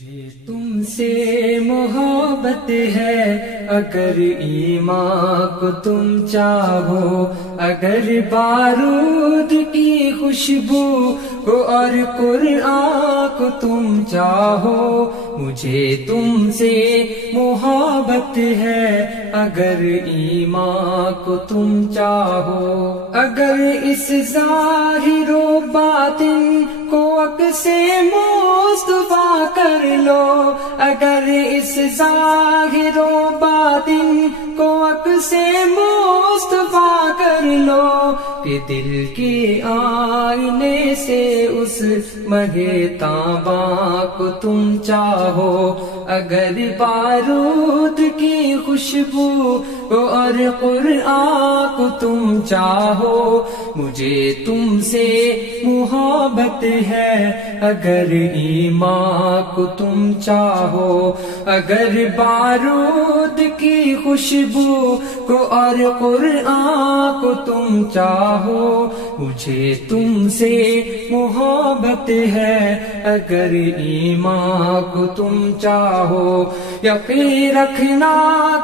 مجھے تم سے محبت ہے، اگر ایمان کو تم چاہو، اگر بارود کی خوشبو کو اور قرآن کو تم چاہو۔ مجھے تم سے محبت ہے، اگر ایمان کو تم چاہو، اگر اس ظاہر و باطن کو عکس مصطفیٰ کر لو، اگر اس ظاہر و باطن کو عکس مصطفیٰ کر لو، کہ دل کے آئینے سے اس مہے تاباں کو تم چاہو، اگر بارود کی خوشبو کو اور قرآن کو تم چاہو۔ مجھے تم سے محبت ہے، اگر ایمان کو تم چاہو، اگر بارود کی خوشبو کو اور قرآن کو تم چاہو۔ مجھے تم سے محبت ہے، اگر ایمان کو تم چاہو۔ یقین رکھنا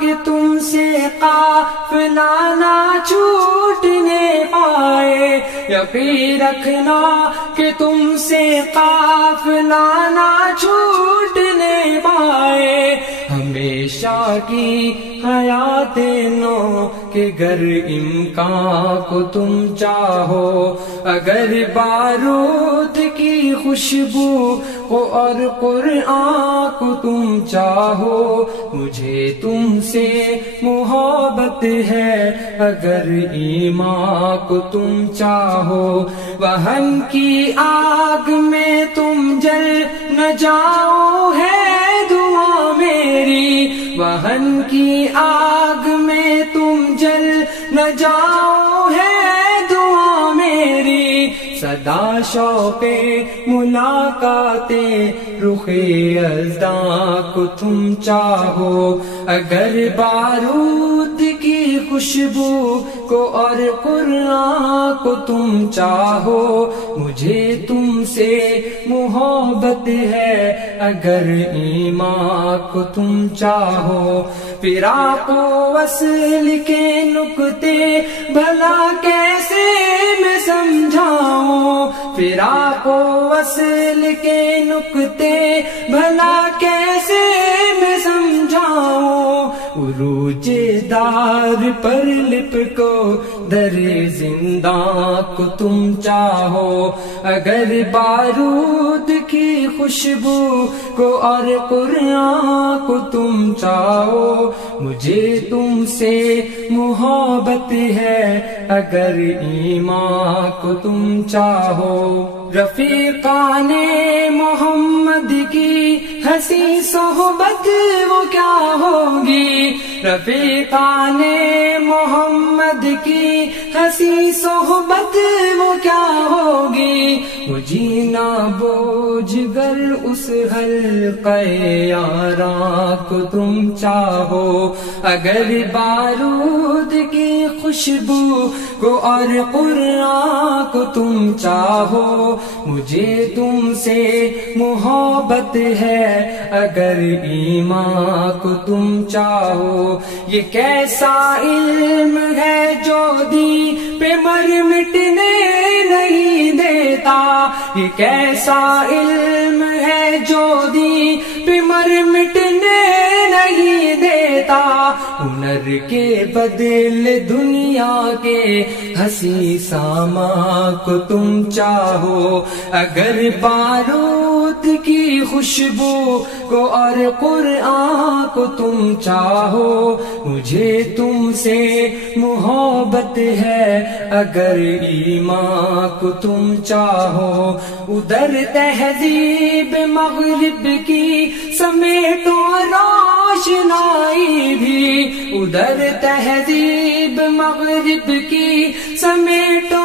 کہ تم سے قافلہ نہ چھوٹنے پائے، یقین رکھنا کہ تم سے قافلہ نہ چھوٹنے پائے، ہمیشہ کی حیات نو کہ گر امکان کو تم چاہو، اگر بارود کی خوشبو کو اور قرآن کو تم چاہو۔ مجھے تم سے محبت ہے، اگر ایمان کو تم چاہو۔ وہن کی آگ میں تم جل نہ جاؤ ہے دعا میری، وہن کی آگ میں تم جل نہ جاؤ ہے دعا میری، صدا شوق ملاقات رخ یزداں کو تم چاہو، اگر بارود کی خوشبو کو اور قرآن کو تم چاہو۔ مجھے تم سے محبت ہے، اگر ایمان کو تم چاہو۔ فراق و وصل کے نکتے بھلا کیسے میں سمجھاؤں، فراق و وصل کے نکتے بھلا کیسے میں سمجھاؤں، عروج دار پر لپکو در زنداں کو تم چاہو، اگر بارود کی خوشبو کو اور قرآن کو تم چاہو۔ مجھے تم سے محبت ہے، اگر ایمان کو تم چاہو۔ رفیقان محمد کی حسین صحبت وہ کیا ہوگی، رفیقان محمد کی حسین صحبت وہ کیا ہوگی، وہ جینا بوجھ گر اس حلقہ یاراں کو تم چاہو، اگر بارود کی خوشبو کو اور قرآن کو تم چاہو۔ مجھے تم سے محبت ہے، اگر ایمان کو تم چاہو۔ یہ کیسا علم ہے جو دی پہ مر مٹنے نہیں دیتا، یہ کیسا علم ہے جو دی پہ مر مٹنے نہیں دیتا، ہنر کے بدلے دنیا کے ہنسی سامان کو تم چاہو، اگر بارود کی خوشبو کو اور قرآن کو تم چاہو۔ مجھے تم سے محبت ہے، اگر ایمان کو تم چاہو۔ ادھر تہذیب مغرب کی سمیٹو روشنائی بھی، ادھر تہذیب مغرب کی سمیٹو